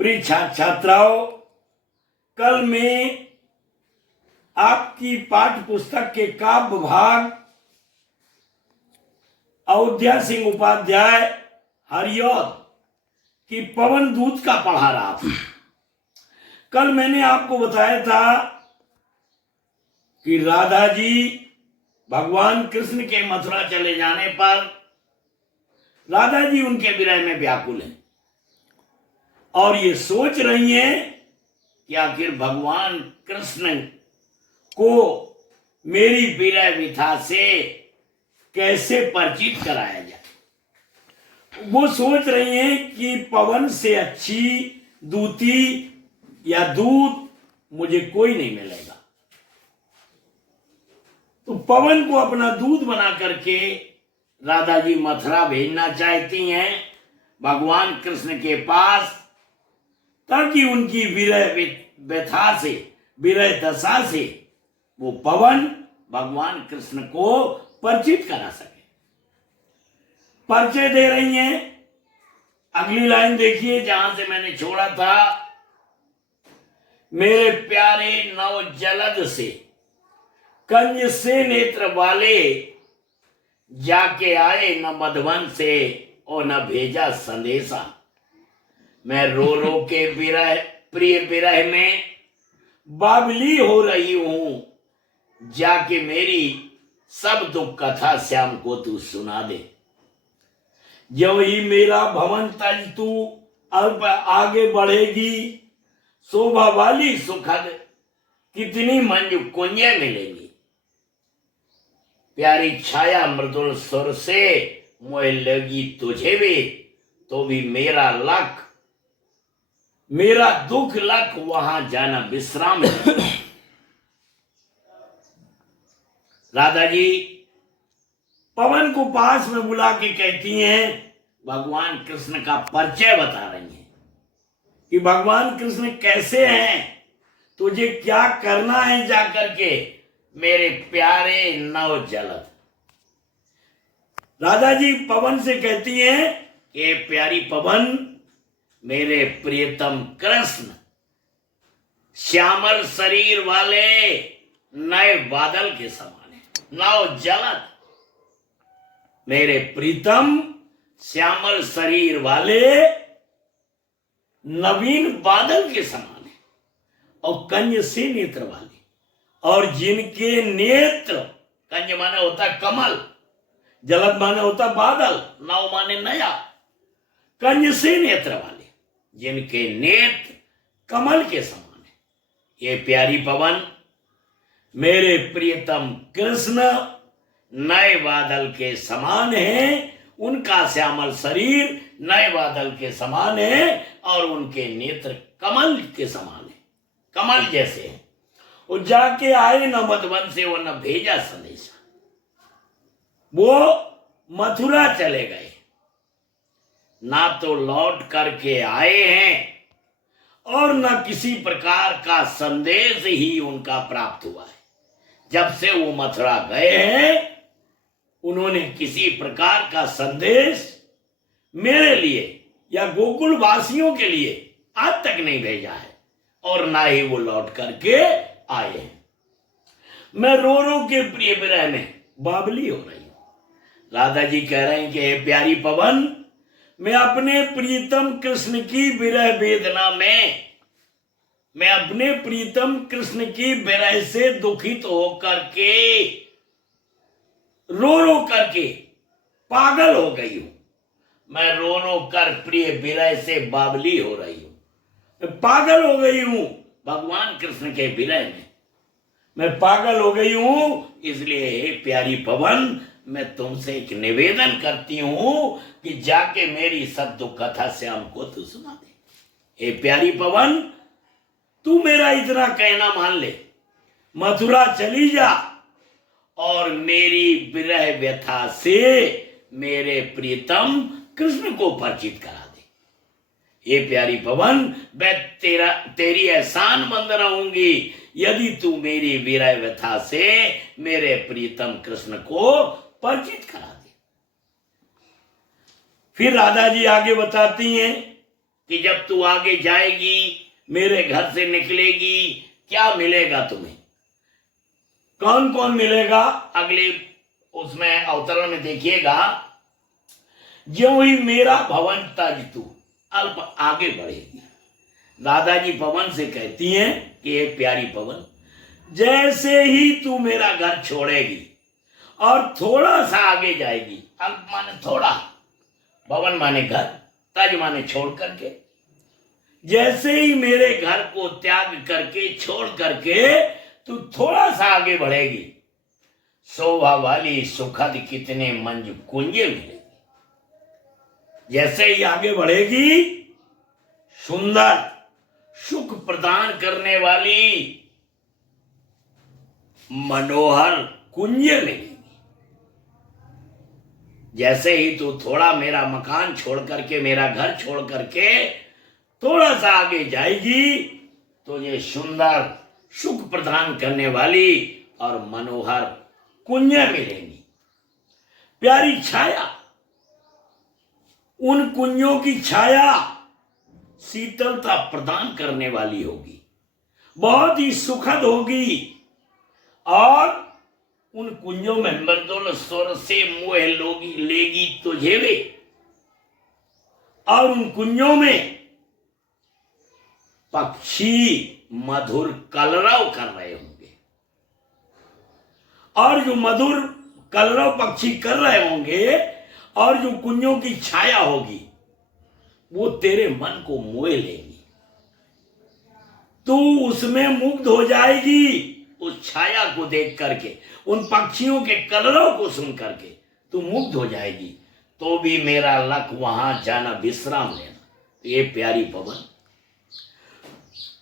प्रिय छात्राओं, कल मैं आपकी पाठ्य पुस्तक के काव्य भाग अयोध्या सिंह उपाध्याय हरिऔध की पवन दूत का पढ़ा रहा था। कल मैंने आपको बताया था कि राधा जी भगवान कृष्ण के मथुरा चले जाने पर राधा जी उनके विरह में व्याकुल हैं और ये सोच रही हैं कि आखिर भगवान कृष्ण को मेरी विरह व्यथा से कैसे परिचित कराया जाए। वो सोच रही हैं कि पवन से अच्छी दूती या दूत मुझे कोई नहीं मिलेगा, तो पवन को अपना दूत बना करके राधा जी मथुरा भेजना चाहती हैं भगवान कृष्ण के पास, ताकि उनकी विरह व्यथा से, विरह दशा से वो पवन भगवान कृष्ण को परिचित करा सके। परिचय दे रही हैं। अगली लाइन देखिए जहां से मैंने छोड़ा था। मेरे प्यारे नव जलद से कंज से नेत्र वाले, जाके आए न मधुवन से और न भेजा संदेशा। मैं रो रो के विरह, प्रिय विरह में बावली हो रही हूं, जाके मेरी सब दुख कथा श्याम को तू सुना दे। जो ही मेरा भवन तज तू अल्प आगे बढ़ेगी, शोभा वाली सुखद कितनी मंजू कुंजे मिलेगी। प्यारी छाया मृदुल सुर से मोह लगी तुझे भी, तो भी मेरा लख, मेरा दुख लख वहां जाना विश्राम है। राधा जी पवन को पास में बुला के कहती हैं, भगवान कृष्ण का परिचय बता रही हैं कि भगवान कृष्ण कैसे हैं, तुझे क्या करना है जाकर के मेरे प्यारे नव जलद। राधा जी पवन से कहती हैं कि प्यारी पवन, मेरे प्रियतम कृष्ण श्यामल शरीर वाले नए बादल के समान है। नव जलद, मेरे प्रीतम श्यामल शरीर वाले नवीन बादल के समान है। और कंज से नेत्र वाले, और जिनके नेत्र, कंज माने होता कमल, जलद माने होता बादल, नव माने नया, कंज से नेत्र वाले, जिनके नेत्र कमल के समान है। ये प्यारी पवन, मेरे प्रियतम कृष्ण नए बादल के समान है, उनका श्यामल शरीर नए बादल के समान है और उनके नेत्र कमल के समान है, कमल जैसे है। वो जाके आए न मधुवन से, वो न भेजा संदेशा। वो मथुरा चले गए, ना तो लौट करके आए हैं और न किसी प्रकार का संदेश ही उनका प्राप्त हुआ है। जब से वो मथुरा गए हैं, उन्होंने किसी प्रकार का संदेश मेरे लिए या गोकुल वासियों के लिए आज तक नहीं भेजा है, और ना ही वो लौट करके आए हैं। मैं रो रो के प्रिय विरह में बावली हो रही हूं। राधा जी कह रहे हैं कि प्यारी पवन, मैं अपने प्रीतम कृष्ण की विरह वेदना में, मैं अपने प्रीतम कृष्ण की विरह से दुखित होकर के, रो रो करके पागल हो गई हूं। मैं रो रो कर प्रिय विरह से बावली हो रही हूं, मैं पागल हो गई हूं भगवान कृष्ण के विरह में, मैं पागल हो गई हूं। इसलिए हे प्यारी पवन, मैं तुमसे एक निवेदन करती हूं कि जाके मेरी सब दुख कथा श्याम को तू सुना दे। हे प्यारी पवन, तू मेरा इतना कहना मान ले, मथुरा चली जा और मेरी विरह व्यथा से मेरे प्रीतम कृष्ण को परिचित करा दे। ये प्यारी पवन, मैं तेरी एहसान मंद रहूंगी यदि तू मेरी विरह व्यथा से मेरे प्रीतम कृष्ण को परिचित करा दे। फिर राधा जी आगे बताती हैं कि जब तू आगे जाएगी, मेरे घर से निकलेगी, क्या मिलेगा तुम्हें, कौन कौन मिलेगा, अगले उसमें अवतरण में देखिएगा। ज्यों ही मेरा भवन तज तू, अल्प आगे बढ़ेगी। दादाजी पवन से कहती हैं कि एक प्यारी पवन, जैसे ही तू मेरा घर छोड़ेगी और थोड़ा सा आगे जाएगी, अल्प माने थोड़ा, भवन माने घर, तज माने छोड़ करके, जैसे ही मेरे घर को त्याग करके छोड़ करके तू थोड़ा सा आगे बढ़ेगी, शोभा वाली सुखद कितने मंज कुंजे मिलेगी। जैसे ही आगे बढ़ेगी, सुंदर सुख प्रदान करने वाली मनोहर कुंजे मिलेगी। जैसे ही तू थोड़ा मेरा मकान छोड़ करके, मेरा घर छोड़ करके थोड़ा सा आगे जाएगी, तो ये सुंदर सुख प्रदान करने वाली और मनोहर कुंजे मिलेंगी। प्यारी छाया, उन कुंजों की छाया शीतलता प्रदान करने वाली होगी, बहुत ही सुखद होगी, और उन कुंजों में मृदुल स्वर से मोह लेगी तुझे वे, और उन कुंजों में पक्षी मधुर कलरव कर रहे होंगे, और जो मधुर कलरव पक्षी कर रहे होंगे और जो कुंजों की छाया होगी, वो तेरे मन को मोह लेगी। तू उसमें मुग्ध हो जाएगी, उस छाया को देख करके, उन पक्षियों के कलरव को सुन करके तू मुग्ध हो जाएगी। तो भी मेरा लक वहां जाना, विश्राम लेना। ये प्यारी पवन,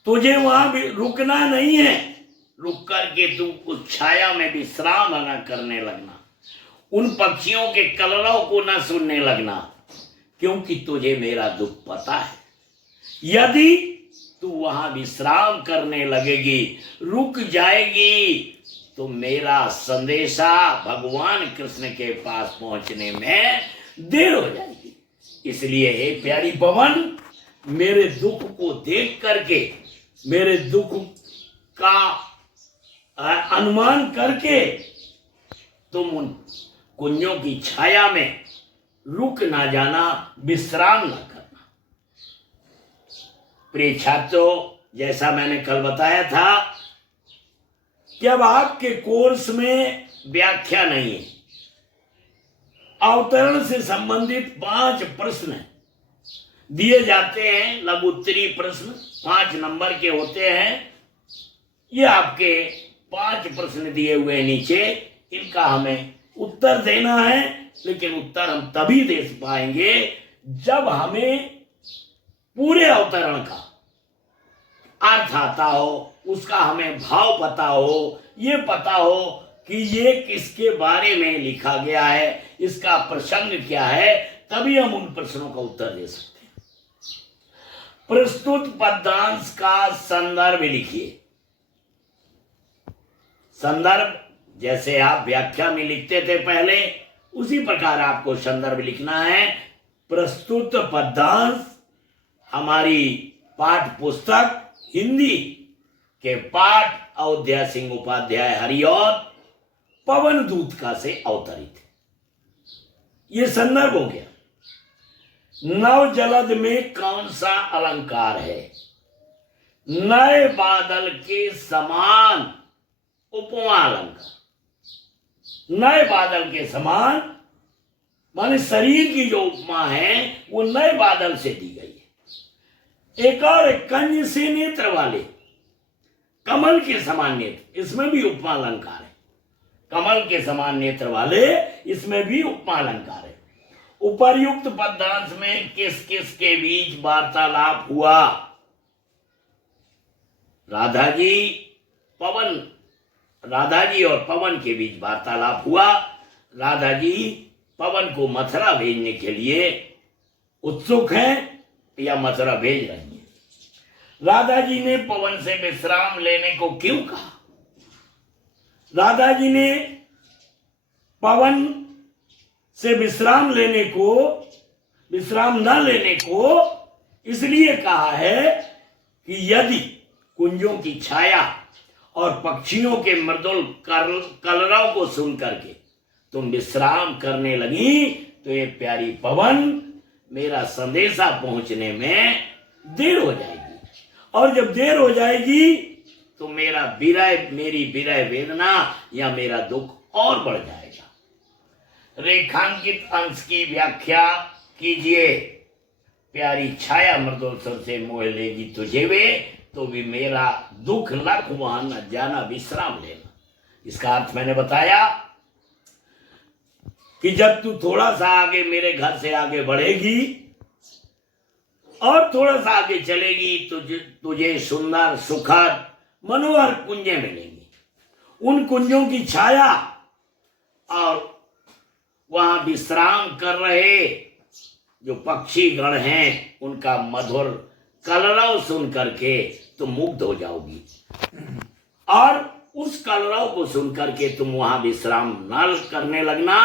तुझे वहां भी रुकना नहीं है, रुक करके तू उस छाया में विश्राम न करने लगना, उन पक्षियों के कलरव को न सुनने लगना, क्योंकि तुझे मेरा दुख पता है। यदि तू वहां विश्राम करने लगेगी, रुक जाएगी, तो मेरा संदेशा भगवान कृष्ण के पास पहुंचने में देर हो जाएगी। इसलिए हे प्यारी पवन, मेरे दुख को देख करके, मेरे दुख का अनुमान करके तुम उन कुंजों की छाया में रुक ना जाना, विश्राम ना करना। प्रिय छात्रों, जैसा मैंने कल बताया था कि अब आपके कोर्स में व्याख्या नहीं है, अवतरण से संबंधित 5 प्रश्न दिए जाते हैं, लघु उत्तरीय प्रश्न 5 नंबर के होते हैं। ये आपके 5 प्रश्न दिए हुए नीचे, इनका हमें उत्तर देना है, लेकिन उत्तर हम तभी दे पाएंगे जब हमें पूरे अवतरण का अर्थ आता हो, उसका हमें भाव पता हो, ये पता हो कि ये किसके बारे में लिखा गया है, इसका प्रसंग क्या है, तभी हम उन प्रश्नों का उत्तर दे सकते हैं। प्रस्तुत पद्यांश का संदर्भ लिखिए। संदर्भ जैसे आप व्याख्या में लिखते थे पहले, उसी प्रकार आपको संदर्भ लिखना है। प्रस्तुत पद्यांश हमारी पाठ पुस्तक हिंदी के पाठ अयोध्या सिंह उपाध्याय हरिऔध पवन दूत का से अवतरित है। ये संदर्भ हो गया। नव जलद में कौन सा अलंकार है? नए बादल के समान उपमा अलंकार। नए बादल के समान माने शरीर की जो उपमा है वो नए बादल से दी गई है। एक और कंज से नेत्र वाले, कमल के समान नेत्र, इसमें भी उपमा अलंकार है। कमल के समान नेत्र वाले, इसमें भी उपमा अलंकार है। उपर्युक्त पद्यांश में किस किस के बीच वार्तालाप हुआ? राधा जी और पवन के बीच वार्तालाप हुआ। राधा जी पवन को मथुरा भेजने के लिए उत्सुक हैं या मथुरा भेज रही हैं। राधा जी ने पवन से विश्राम लेने को क्यों कहा? राधा जी ने पवन से विश्राम न लेने को इसलिए कहा है कि यदि कुंजों की छाया और पक्षियों के मृदुल कलरव को सुन करके तुम विश्राम करने लगी तो ये प्यारी पवन मेरा संदेशा पहुंचने में देर हो जाएगी, और जब देर हो जाएगी तो मेरी विरह वेदना या मेरा दुख और बढ़ जाएगा। रेखांकित अंश की व्याख्या कीजिए। प्यारी छाया मृदुल स्वर से मोह लेगी तुझे वे, तो भी मेरा दुख लख वहां न जाना, विश्राम लेना। इसका अर्थ मैंने बताया कि जब तू थोड़ा सा आगे मेरे घर से आगे बढ़ेगी और थोड़ा सा आगे चलेगी तो तुझे सुंदर सुखद मनोहर कुंजें मिलेंगी। उन कुंजों की छाया और वहां विश्राम कर रहे जो पक्षी गण हैं उनका मधुर कलरव सुन करके तुम मुग्ध हो जाओगी, और उस कलरव को सुन करके तुम वहां विश्राम न करने लगना,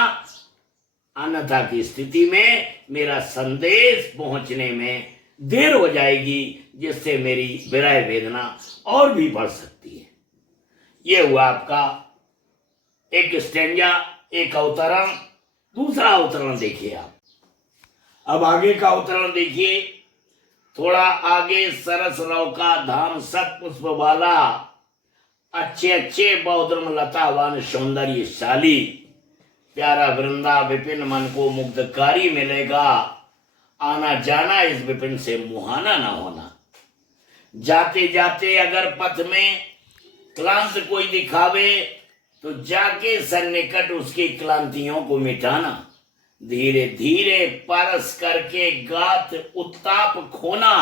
अन्यथा की स्थिति में मेरा संदेश पहुंचने में देर हो जाएगी, जिससे मेरी विरह वेदना और भी बढ़ सकती है। यह हुआ आपका एक स्टेंजा, एक अवतरण। दूसरा अवतरण देखिए आप। अब आगे का अवतरण देखिए। थोड़ा आगे सरस रौका धाम सत पुष्प वाला, अच्छे अच्छे बहुद्रम लतावान सौंदर्यशाली, प्यारा वृंदा विपिन मन को मुग्धकारी मिलेगा। आना जाना इस विपिन से मुहाना ना होना। जाते जाते अगर पथ में क्लांत कोई दिखावे तो जाके सन्निकट उसकी क्लांतियों को मिटाना। धीरे धीरे परस करके गात उत्ताप खोना,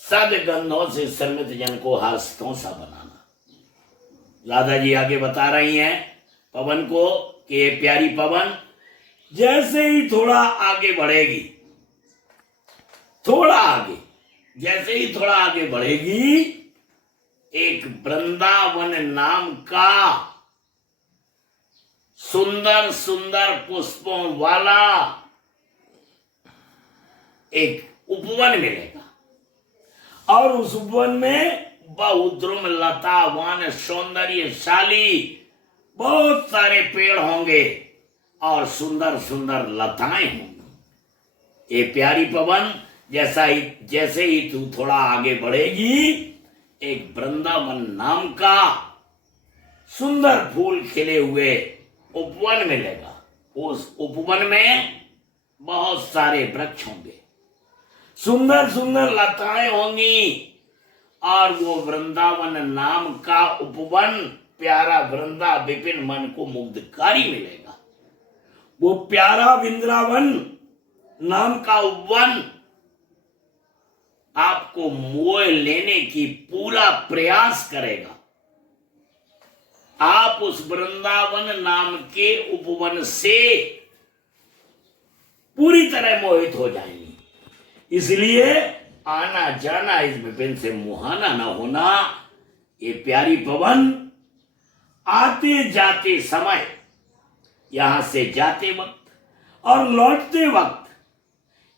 सदगंधों से श्रमित जन को हस्तों सा बनाना। राधा जी आगे बता रही हैं पवन को कि ये प्यारी पवन जैसे ही थोड़ा आगे बढ़ेगी, थोड़ा आगे, जैसे ही थोड़ा आगे बढ़ेगी, एक वृंदावन नाम का सुंदर सुंदर पुष्पों वाला एक उपवन मिलेगा, और उस उपवन में बहुद्रुम लतावान सौंदर्यशाली बहुत सारे पेड़ होंगे और सुंदर सुंदर लताएं होंगी। ये प्यारी पवन जैसे ही तू थोड़ा आगे बढ़ेगी, एक वृंदावन नाम का सुंदर फूल खिले हुए उपवन मिलेगा। उस उपवन में बहुत सारे वृक्ष होंगे, सुंदर सुंदर लताएं होंगी, और वो वृंदावन नाम का उपवन प्यारा वृंदा विपिन मन को मुग्धकारी मिलेगा। वो प्यारा वृंदावन नाम का उपवन आपको मोह लेने की पूरा प्रयास करेगा। आप उस वृंदावन नाम के उपवन से पूरी तरह मोहित हो जाएंगे। इसलिए आना जाना इस विपिन से मुहाना ना होना। ये प्यारी पवन आते जाते समय, यहां से जाते वक्त और लौटते वक्त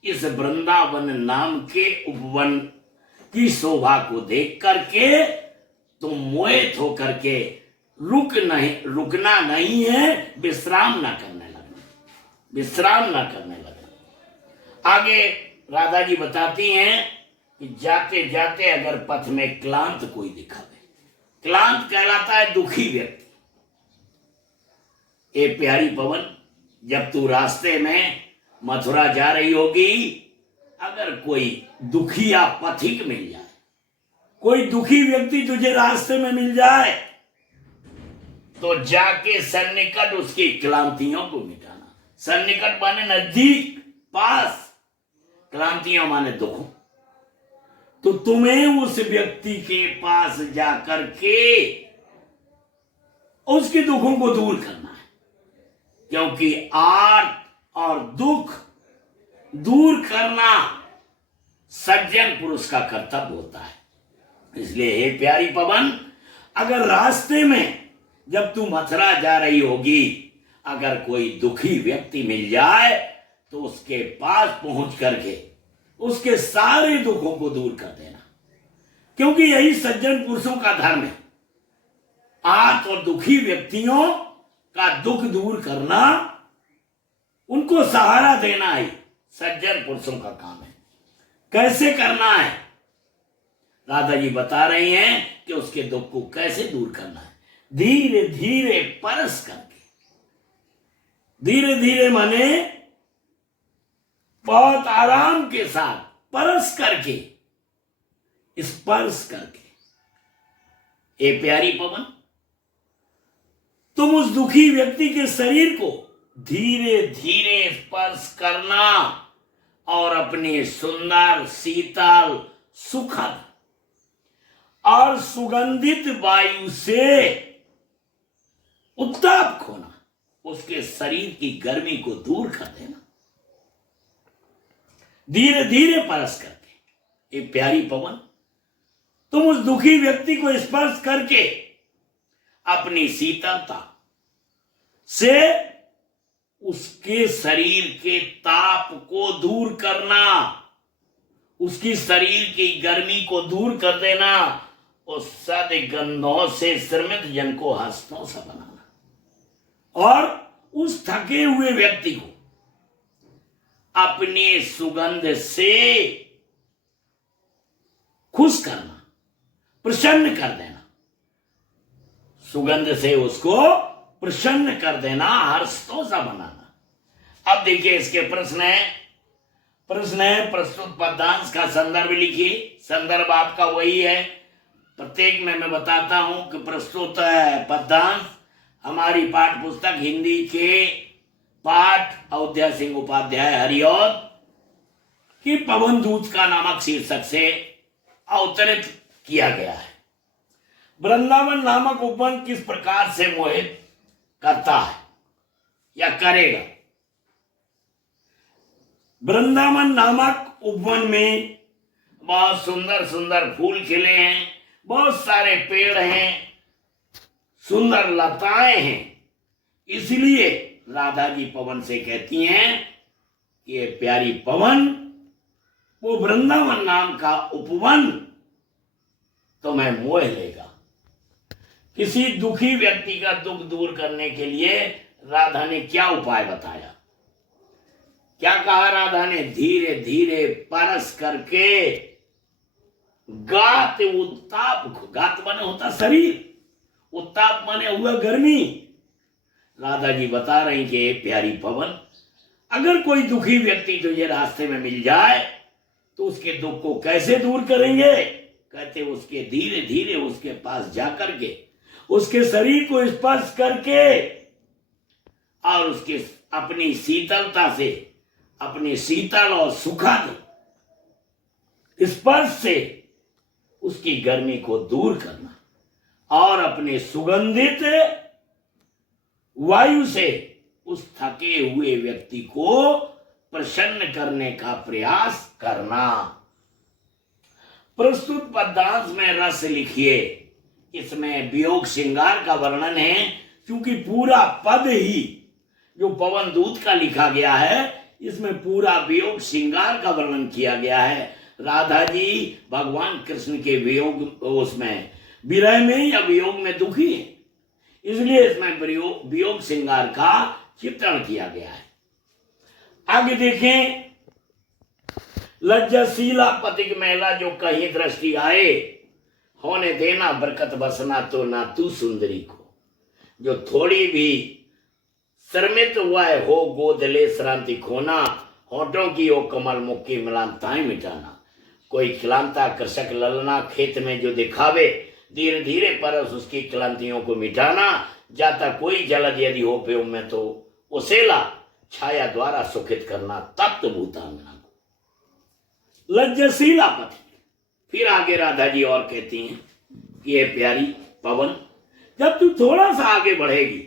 इस वृंदावन नाम के उपवन की शोभा को देख करके तुम मोहित होकर के रुकना नहीं है, विश्राम ना करने लगना। आगे राधा जी बताती हैं कि जाते जाते अगर पथ में क्लांत कोई दिखावे, क्लांत कहलाता है दुखी व्यक्ति। ए प्यारी पवन, जब तू रास्ते में मथुरा जा रही होगी, अगर कोई दुखिया पथिक मिल जाए, कोई दुखी व्यक्ति तुझे रास्ते में मिल जाए, तो जाके सन्निकट उसकी क्लांतियों को मिटाना। सन्निकट माने नजदीक, पास, क्लांतियों माने दुख। तो तुम्हें उस व्यक्ति के पास जाकर के उसके दुखों को दूर करना है, क्योंकि आर्त और दुख दूर करना सज्जन पुरुष का कर्तव्य होता है। इसलिए हे प्यारी पवन, अगर रास्ते में जब तू मथुरा जा रही होगी, अगर कोई दुखी व्यक्ति मिल जाए तो उसके पास पहुंच करके उसके सारे दुखों को दूर कर देना, क्योंकि यही सज्जन पुरुषों का धर्म है। आर्त और दुखी व्यक्तियों का दुख दूर करना, उनको सहारा देना ही सज्जन पुरुषों का काम है। कैसे करना है, राधा जी बता रही हैं कि उसके दुख को कैसे दूर करना है। धीरे धीरे परस करके, धीरे धीरे माने बहुत आराम के साथ, परस करके, स्पर्श करके। ए प्यारी पवन, तुम उस दुखी व्यक्ति के शरीर को धीरे धीरे स्पर्श करना और अपनी सुंदर, शीतल, सुखद और सुगंधित वायु से उत्ताप खोना, उसके शरीर की गर्मी को दूर कर देना, धीरे धीरे परस करके। ये प्यारी पवन, तुम उस दुखी व्यक्ति को स्पर्श करके अपनी शीतलता से उसके शरीर के ताप को दूर करना, उसकी शरीर की गर्मी को दूर कर देना, उस सद गंधों से श्रमित जन को हंसों से बनाना और उस थके हुए व्यक्ति को अपने सुगंध से खुश करना, प्रसन्न कर देना, सुगंध से उसको प्रसन्न कर देना, हर्षों सा बनाना। अब देखिए इसके प्रश्न है प्रस्तुत पद्यांश का संदर्भ लिखिए। संदर्भ आपका वही है, प्रत्येक में मैं बताता हूं कि प्रस्तुत पद्यांश हमारी पाठ पुस्तक हिंदी के पाठ अयोध्या सिंह उपाध्याय हरिऔध की पवन दूत का नामक शीर्षक से अवतरित किया गया है। वृंदावन नामक उपवन किस प्रकार से मोहित करता है या करेगा। वृंदावन नामक उपवन में बहुत सुंदर सुंदर फूल खिले हैं, बहुत सारे पेड़ हैं, सुंदर लताएं हैं। इसलिए राधा जी पवन से कहती हैं कि ये प्यारी पवन, वो वृंदावन नाम का उपवन तुम्हें मोह लेगा। किसी दुखी व्यक्ति का दुख दूर करने के लिए राधा ने क्या उपाय बताया, क्या कहा राधा ने? धीरे धीरे परस करके गात उत्ताप को, गात माने होता शरीर, उत्ताप माने हुआ गर्मी। राधा जी बता रही कि प्यारी पवन, अगर कोई दुखी व्यक्ति तुझे रास्ते में मिल जाए तो उसके दुख को कैसे दूर करेंगे? कहते उसके धीरे धीरे उसके पास जाकर के, उसके शरीर को स्पर्श करके और उसके अपनी शीतलता से, अपने शीतल और सुखद स्पर्श से उसकी गर्मी को दूर करना और अपने सुगंधित वायु से उस थके हुए व्यक्ति को प्रसन्न करने का प्रयास करना। प्रस्तुत पद्यांश में रस लिखिए। इसमें वियोग श्रृंगार का वर्णन है, क्योंकि पूरा पद ही जो पवन दूत का लिखा गया है, इसमें पूरा वियोग श्रृंगार का वर्णन किया गया है। राधा जी भगवान कृष्ण के वियोग, उसमें विरह में या वियोग में दुखी है, इसलिए इसमें वियोग श्रृंगार का चित्रण किया गया है। आगे देखें, लज्जाशीला पथिक महिला जो कहीं दृष्टि आए, होने देना बरकत बसना तो ना तू सुंदरी को। जो थोड़ी भी श्रमित हुआ है हो गोद ले श्रांति खोना, होठों की ओ कमल मुक्की मिलानताएं मिटाना। कोई खिलानता कृषक ललना खेत में जो दिखावे, धीरे धीरे परस उसकी क्लांतियों को मिटाना। जाता कोई जलद यदि हो पे में तो उसेला, छाया द्वारा सुखित करना तप्त भूतांगना को। लज्जाशीला पथिक। फिर आगे राधा जी और कहती हैं कि ये प्यारी पवन, जब तू थोड़ा सा आगे बढ़ेगी,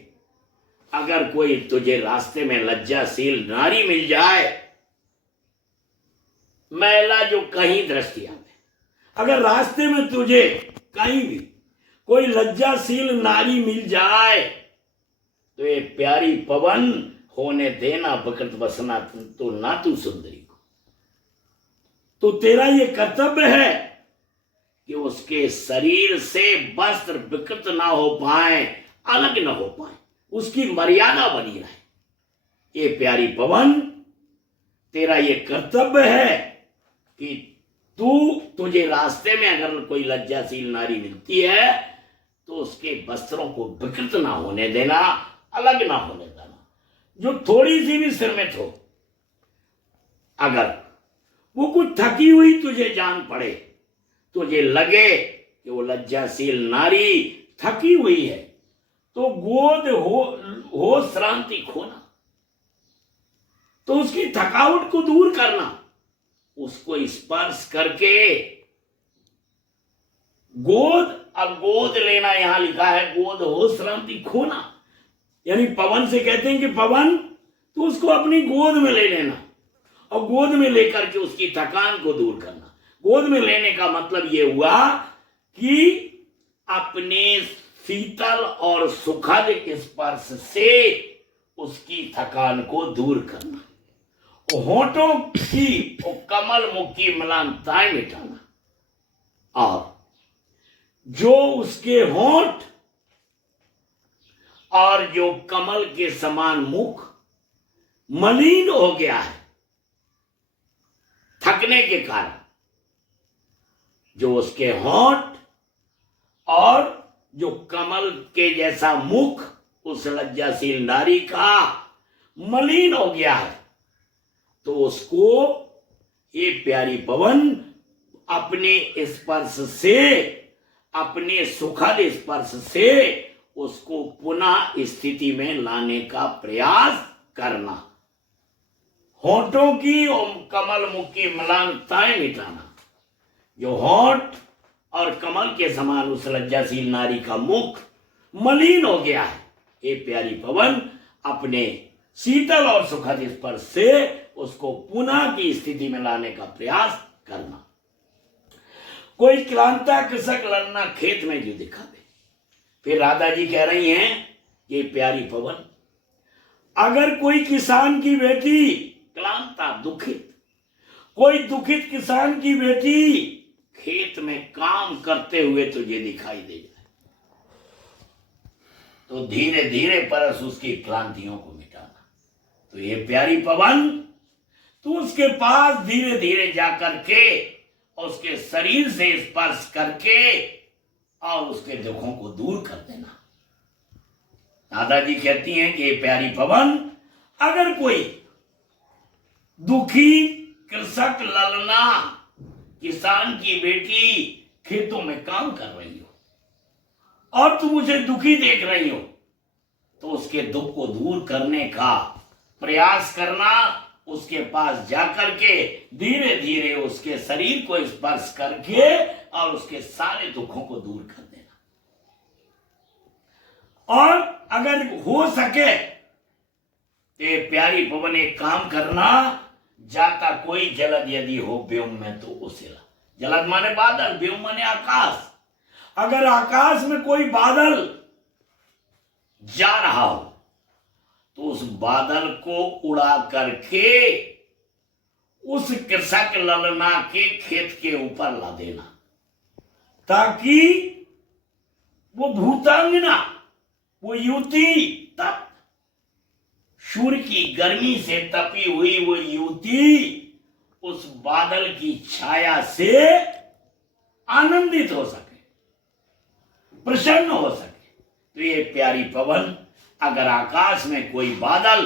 अगर कोई तुझे रास्ते में लज्जाशील नारी मिल जाए, महिला जो कहीं दृष्टि आवे, अगर रास्ते में तुझे कहीं भी कोई लज्जाशील नारी मिल जाए तो ये प्यारी पवन, होने देना बकत बसना तो ना तू सुंदरी को। तो तेरा ये कर्तव्य है कि उसके शरीर से वस्त्र विकृत ना हो पाए, अलग ना हो पाए, उसकी मर्यादा बनी रहे। ये प्यारी पवन, तेरा ये कर्तव्य है कि तुझे रास्ते में अगर कोई लज्जाशील नारी मिलती है तो उसके वस्त्रों को विकृत ना होने देना, अलग ना होने देना। जो थोड़ी सी भी श्रमित हो, अगर वो कुछ थकी हुई तुझे जान पड़े, तुझे लगे कि वो लज्जाशील नारी थकी हुई है, तो गोद हो श्रांति खोना, तो उसकी थकावट को दूर करना, उसको स्पर्श करके गोद, अब गोद लेना यहां लिखा है, गोद हो श्रांति खोना, यानी पवन से कहते हैं कि पवन तू उसको अपनी गोद में ले लेना और गोद में लेकर के उसकी थकान को दूर करना। गोद में लेने का मतलब यह हुआ कि अपने शीतल और सुखद स्पर्श से उसकी थकान को दूर करना, होठों की और कमल मुख की मलानताएं मिटाना, और जो उसके होठ और जो कमल के समान मुख मलिन हो गया है थकने के कारण, जो उसके होठ और जो कमल के जैसा मुख उस लज्जाशील नारी का मलिन हो गया है, तो उसको ये प्यारी पवन अपने स्पर्श से, अपने सुखद स्पर्श से उसको पुनः स्थिति में लाने का प्रयास करना, होठों की और कमल मुख की मलानताएं मिटाना। जो होठ और कमल के समान उस लज्जाशील नारी का मुख मलिन हो गया है, ये प्यारी पवन अपने शीतल और सुखद स्पर्श से उसको पुनः की स्थिति में लाने का प्रयास करना। कोई क्लांता कृषक लड़ना खेत में जो दिखावे। फिर राधा जी कह रही हैं, ये प्यारी पवन, अगर कोई किसान की बेटी क्लांता दुखित, कोई दुखित किसान की बेटी खेत में काम करते हुए तुझे दिखाई दे जाए, तो धीरे धीरे परस उसकी क्लांतियों को मिटाना। तो ये प्यारी पवन, तू उसके पास धीरे धीरे जाकर के उसके शरीर से स्पर्श करके और उसके दुखों को दूर कर देना। दादाजी कहती हैं कि ये प्यारी पवन, अगर कोई दुखी कृषक ललना किसान की बेटी खेतों में काम कर रही हो और तुम उसे दुखी देख रही हो, तो उसके दुख को दूर करने का प्रयास करना, उसके पास जाकर के धीरे धीरे उसके शरीर को स्पर्श करके और उसके सारे दुखों को दूर कर देना। और अगर हो सके तो प्यारी पवन एक काम करना, जाता कोई जलद यदि हो व्योम में तो उसे ला। जलद माने बादल, व्योम माने आकाश। अगर आकाश में कोई बादल जा रहा हो तो उस बादल को उड़ा करके उस कृषक ललना के खेत के ऊपर ला देना, ताकि वो भूतांगना, वो युवती, तप सूर्य की गर्मी से तपी हुई वो युवती उस बादल की छाया से आनंदित हो सके, प्रसन्न हो सके। तो ये प्यारी पवन, अगर आकाश में कोई बादल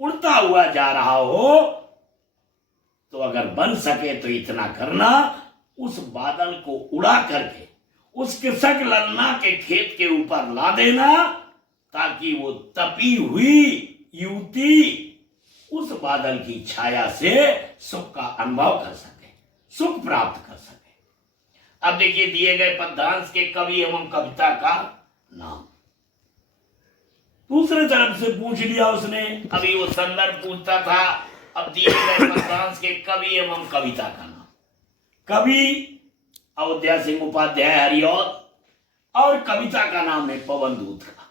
उड़ता हुआ जा रहा हो तो अगर बन सके तो इतना करना, उस बादल को उड़ा करके उस कृषक ललना के खेत के ऊपर ला देना, ताकि वो तपी हुई युवती उस बादल की छाया से सुख का अनुभव कर सके, सुख प्राप्त कर सके। अब देखिए दिए गए पद्यांश के कवि एवं कविता का नाम। दूसरे तरफ से पूछ लिया उसने, अभी वो संदर्भ पूछता था, अब दिए गए पद्यांश के कवि एवं कविता का नाम। कवि अयोध्या सिंह उपाध्याय हरिऔध और कविता का नाम है पवन दूत का।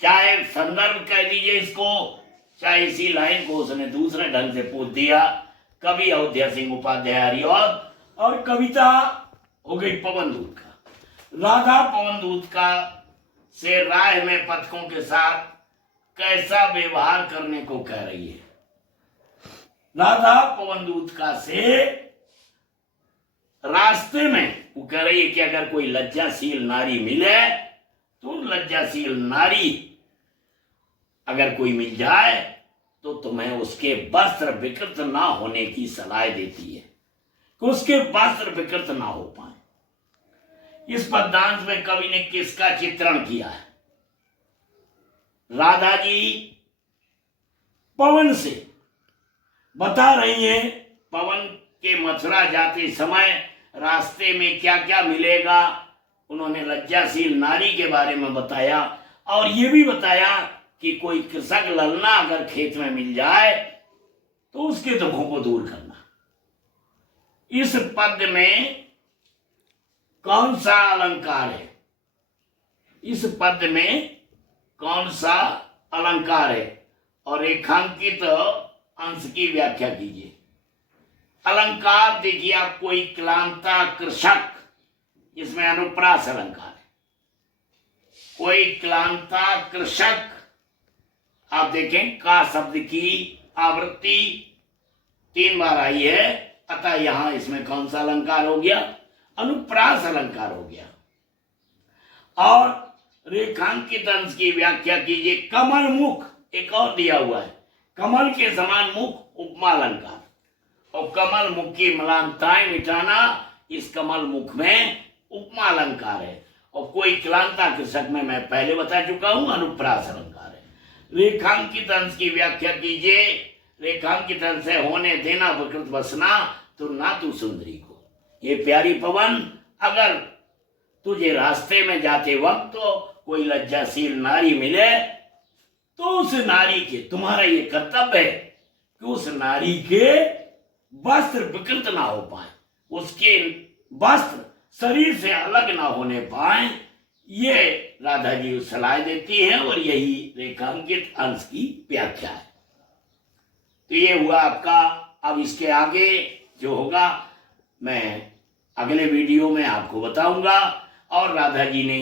चाहे संदर्भ कह दीजिए इसको, चाहे इसी लाइन को उसने दूसरे ढंग से पूछ दिया। कवि अयोध्या सिंह उपाध्याय हरिऔध, और कविता हो गई पवन दूत का। राधा पवन दूत का से राह में पथिकों के साथ कैसा व्यवहार करने को कह रही है। राधा पवन दूत का से रास्ते में वो कह रही है कि अगर कोई लज्जाशील नारी मिले तो लज्जाशील नारी अगर कोई मिल जाए तो तुम्हें उसके वस्त्र विकृत ना होने की सलाह देती है, कि उसके वस्त्र विकृत ना हो पाए। इस पद्यांश में कवि ने किसका चित्रण किया है? राधा जी पवन से बता रही हैं, पवन के मथुरा जाते समय रास्ते में क्या क्या मिलेगा। उन्होंने लज्जाशील नारी के बारे में बताया और ये भी बताया कि कोई कृषक ललना अगर खेत में मिल जाए तो उसके दुखों को दूर करना। इस पद्य में कौन सा अलंकार है? इस पद्य में कौन सा अलंकार है? और रेखांकित अंश की व्याख्या कीजिए। अलंकार देखिए आप, कोई क्लांता कृषक, इसमें अनुप्रास अलंकार है। कोई क्लांता कृषक, आप देखें का शब्द की आवृत्ति 3 बार आई है, अतः यहां इसमें कौन सा अलंकार हो गया? अनुप्रास अलंकार हो गया। और रेखांकित अंश की व्याख्या कीजिए। कमल मुख एक और दिया हुआ है, कमल के समान मुख उपमा अलंकार, और कमल मुख की मलानताएं मिटाना इस कमल मुख में उपमा अलंकार है। और कोई क्लांता कृषक में मैं पहले बता चुका हूं अनुप्रास अलंकार है। रेखांकित अंश की व्याख्या कीजिए। रेखांकित अंश है होने देना विकृत बसना, तो ना तू सुंदरी को। ये प्यारी पवन, अगर तुझे रास्ते में जाते वक्त तो कोई लज्जाशील नारी मिले तो उस नारी के, तुम्हारा ये कर्तव्य है कि उस नारी के वस्त्र विकृत ना हो पाए, उसके वस्त्र शरीर से अलग ना होने पाए। ये राधा जी सलाह देती है और यही रेखांकित अंश की व्याख्या है। तो ये हुआ आपका। अब इसके आगे जो होगा मैं अगले वीडियो में आपको बताऊंगा, और राधा जी ने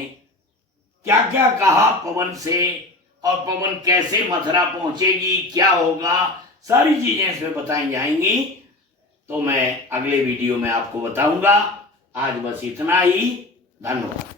क्या क्या कहा पवन से, और पवन कैसे मथुरा पहुंचेगी, क्या होगा, सारी चीजें इसमें बताई जाएंगी। तो मैं अगले वीडियो में आपको बताऊंगा। आज बस इतना ही। धन्यवाद।